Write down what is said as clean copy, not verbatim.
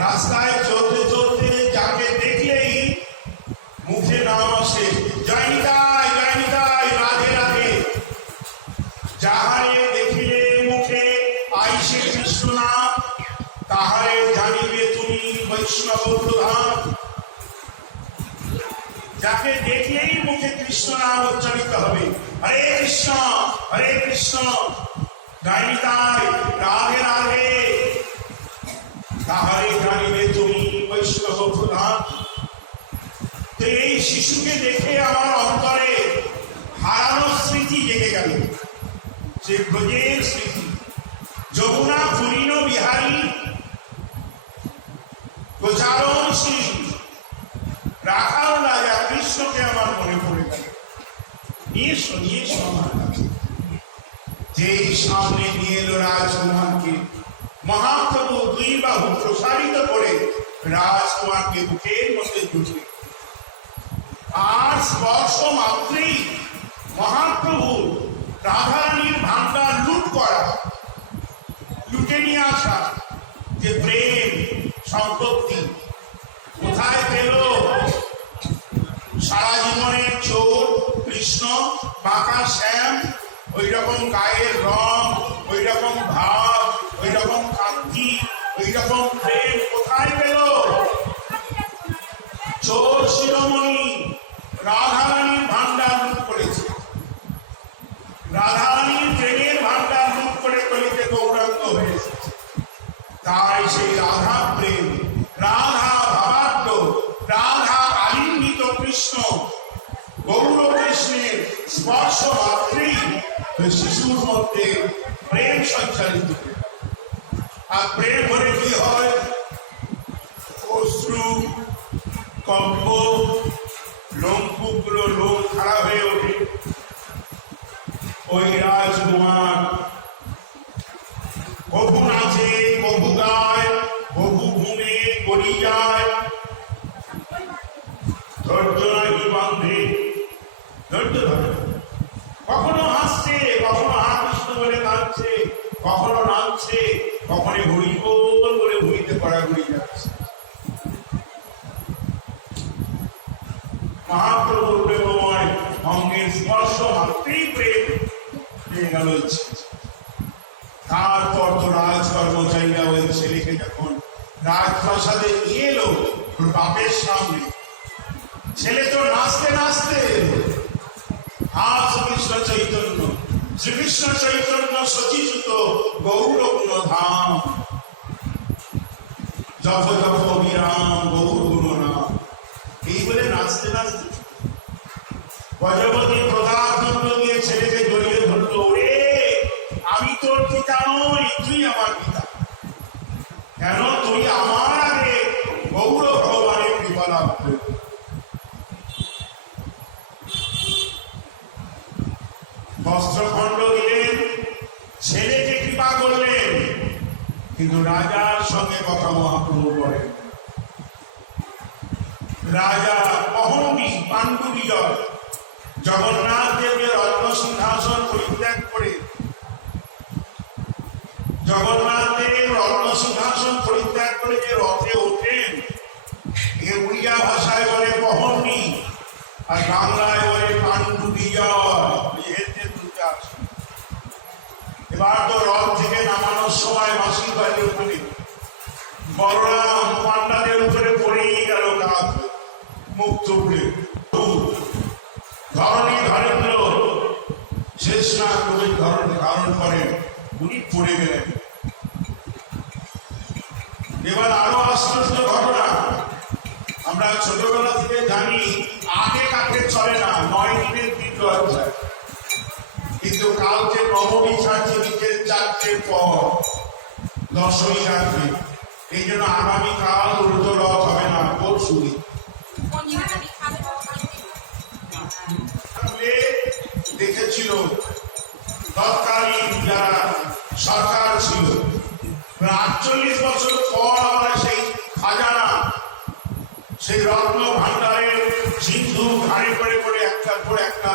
রাস্তায় চলতে চলতে যাকে দেখলেই মুখে নাম আসে, জয় নিতাই, জয় নিতাই, রাধে রাধে। যাহারে দেখিলে মুখে আইসে কৃষ্ণ নাম, তাহারে জানিবে তুমি বৈষ্ণব প্রধান। যাকে দেখলেই মুখে কৃষ্ণ নাম উচ্চারিত হবে, হরে কৃষ্ণ হরে কৃষ্ণ, জয় নিতাই, রাধে রাধে, তাহারে জানিবে তুমি বৈষ্ণব প্রধান। তো এই শিশুকে দেখে আমার অন্তরে হারানো স্মৃতি জেগে গেল, সে ব্রজের স্মৃতি। যমুনা ফুরিন বিহারী প্রচারণশীল রাখাল রাজা কৃষ্ণকে আমার মনে পড়ে গেল। নিয়ে আমার কাছে যেই সামনে নিয়ে এলো রাজকুমারকে, মহাপ্রভু দুই বাহু প্রসারিত করে রাজকুমারকে বুকের মধ্যে জুটে, আর স্পর্শ মাত্রেই মহাপ্রভু রাধারানীর ভান্ডার লুট করা, লুটে নিয়ে আসা যে প্রেম সম্পত্তি কোথায় পেল? সারা জীবনের চোর কৃষ্ণ, বাঁকা শ্যাম, ওই রকম গায়ের রং, ওই রকম ভাব, ওই রকম কান্তি, ওই রকম প্রেম কোথায় পেল? চোর শিরোমণি রাধারানীর ভান্ডার লুট করেছে, রাধারানীর প্রেমের ভান্ডার লুট করে কলিতে গৌরাঙ্গ হয়েছে। তাই সেই রাধা প্রেম, রাধা ভাবার্থ, রাধা আলিঙ্গিত কৃষ্ণ, গৌর কৃষ্ণের স্পর্শ মাত্রেই শিশুর মধ্যে প্রেম সঞ্চালিত। আর প্রেম হলে কি হয়? অশ্রু, কম্প, লোমকূপগুলো লোম খারাপ হয়ে ওঠে। ওই রাজকুমার বহু নাচে, বহু গায়, বহু ঘুমে করি যায়, ধৈর্য নাকি বান্ধে, ধৈর্য ধরে। কখনো হাসছে, কখনো হা কৃষ্ণ বলে কাঁদছে, কখনো নাচছে, কখনো হরিবোল বলে ভুঁড়িতে কড়াঘুড়ি যাচ্ছে। মহাপ্রভুর প্রেমময় অঙ্গের স্পর্শ মাত্রেই প্রেম পেয়ে গেল ইচ্ছে। তারপর তো রাজ কর্মচারীরা ওই ছেলেকে যখন রাজপ্রাসাদে নিয়ে এলো ওর বাপের সামনে, ছেলে তো নাচতে নাচতে শ্রীকৃষ্ণ চৈতন্য, শ্রীকৃষ্ণ চৈতন্য সচিচুত গৌরগুণ ধাম, জপ জপ বিরাম গৌরগুণ নাম, এই বলে নাচতে নাচতে গজপতি প্রতাপদণ্ড দিয়ে ছেলেকে জড়িয়ে ধরলো। ওরে, আমি তোর পিতা নই, তুই আমার পিতা। কেন? তুই আমার আগে গৌর ভগবানের কৃপা লাভ করবি। বস্ত্রখণ্ড দিলেন, ছেলেকে কৃপা করলেন, কিন্তু রাজার সঙ্গে কথা মহাপ্রভু বলেন। রাজা অহন্বী পাণ্ডু বিজয় জগন্নাথ দেবের রত্ন সিংহাসন পরিত্যাগ করে, জগন্নাথ দেব রত্ন সিংহাসন পরিত্যাগ করে যে রথে ওঠেন, এ উড়িয়া ভাষায় বলে পহন্বী, আর বাংলায় বলে পাণ্ডু বিজয়। এবার তো রথ থেকে নামানোর সময় মাসির বাড়ির উপরে বলরাম পান্ডাদের উপরে পড়েই গেল, কাজ মুখ তুলে ধরণী ধরেন্দ্র শেষ না কবি ধারণ করেন, উনি পড়ে গেলেন। এবার আরো আশ্চর্য ঘটনা, আমরা ছোটবেলা থেকে জানি আগে কাকে চলে না, 9 দিনের তীর্থ অধ্যায়, কিন্তু কালকে নবমী ছাড়ছে বিকেল 4টের পর, দশমী রাখবে। এই জন্য আগামীকাল উল্টো রথ হবে না, পরশু দেখেছিল তৎকালীন যারা সরকার ছিল। 48 বছর পর আমরা সেই খাজানা, সেই রত্ন ভান্ডারের সিন্ধু ঘাড়ে করে করে একটার পর একটা